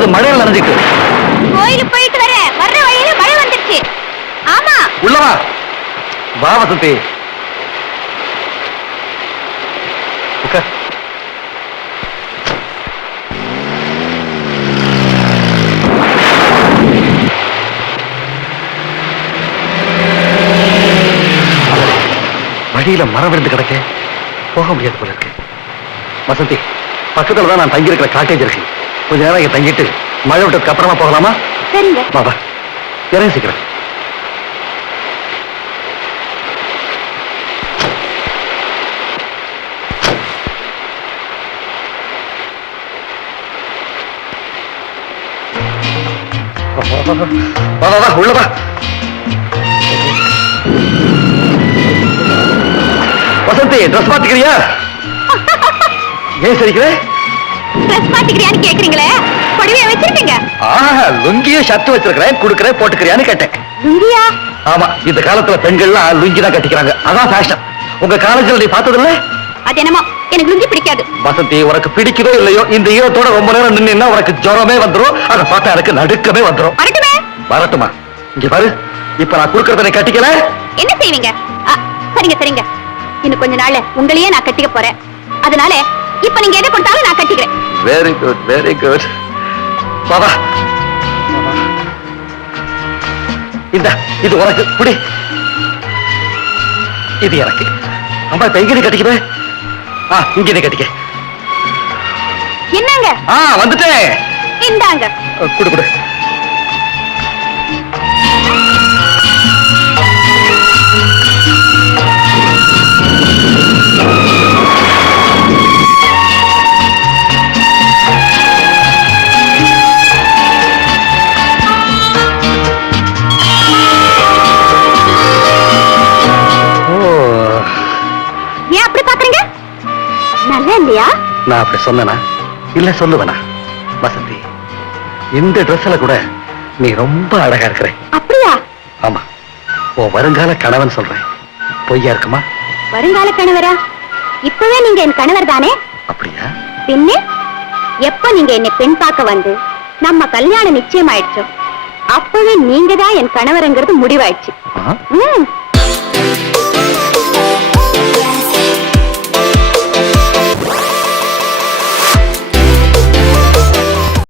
அது மழையில நனைஞ்சிட்டு. கோயிலுக்கு போயிட்டு வர்ற வழியில மழை வந்துருச்சு. ஆமா உள்ளவா வா வசந்தி. உட்கார். வழியில மரம் விழுந்து கிடக்க போக முடியாது போல இருக்கு. வசந்தி, பக்கத்துல தான் நான் தங்கி இருக்கிற காட்டேஜ் இருக்கு. கொஞ்ச நேரம் இங்க தங்கிட்டு மழை விட்டதுக்கு அப்புறமா போகலாமா? சரிங்க. பாபா இறங்கி சீக்கிரம். வா வா வா உள்ள வா. வசந்தி, ட்ரெஸ் மாத்திக்கிறியா? ஏன் சரிக்கிற? ட்ரெஸ் மாத்திக்கிறியான்னு கேக்குறீங்களே, பொடிவைய வச்சிருக்கீங்க. லுங்கியும் ஷர்ட் வச்சிருக்கிறேன், குடுக்கறேன், போட்டுக்கிறியான்னு கேட்டேன். லுங்கியா? ஆமா, இந்த காலத்துல பெண்கள்லாம் லுங்கி தான் கட்டிக்கிறாங்க. அதான் ஃபேஷன். உங்க காலேஜ்ல நீ பார்த்ததில்ல? அது என்னமோ எனக்கு லுங்கி பிடிக்காது. வசந்தி, உனக்கு பிடிக்குதோ இல்லையோ இந்த ஈரத்தோட ரொம்ப நேரம் நின்னா உனக்கு ஜுரமே வந்துரும். அதை பார்த்தா எனக்கு நடுக்கமே வந்துரும். வரட்டுமே? வரட்டுமா? இங்க பாரு, இப்ப நான் குடுக்கறத நீ கட்டிக்கல என்ன செய்வீங்க? சரிங்க சரிங்க, இன்னும் கொஞ்ச நாள்ல உங்களையே நான் கட்டிக்க போறேன். அதனால இப்ப நீங்க எதை கொடுத்தாலும் நான் கட்டிக்கிறேன். Very good very good. பாபா இந்த இது உனக்கு புடி, இது எனக்கு. அம்மா இப்ப எங்க நீ கட்டிக்கவே? இங்க நீ கட்டிக்க. என்னங்க? வந்துட்டேன். இந்தாங்க. குடு குடு. ஏன் அப்படி பாக்குறீங்க? நல்லா இல்லையா? நான் அப்படி சொன்னேனா இல்ல சொல்லுவேனா? வசந்தி, இந்த ட்ரெஸ்ல கூட நீ ரொம்ப அழகா இருக்கிற. அப்படியா? ஆமா, உன் வருங்கால கணவன் சொல்றேன். பொய்யா இருக்குமா? வருங்கால கணவரா? இப்பவே நீங்க என் கணவர் தானே? அப்படியா? பின்ன எப்ப நீங்க என்னை பெண் பார்க்க வந்து நம்ம கல்யாணம் நிச்சயம் ஆயிடுச்சோ அப்பவே நீங்க தான் என் கணவர்ங்கிறது முடிவாயிடுச்சு.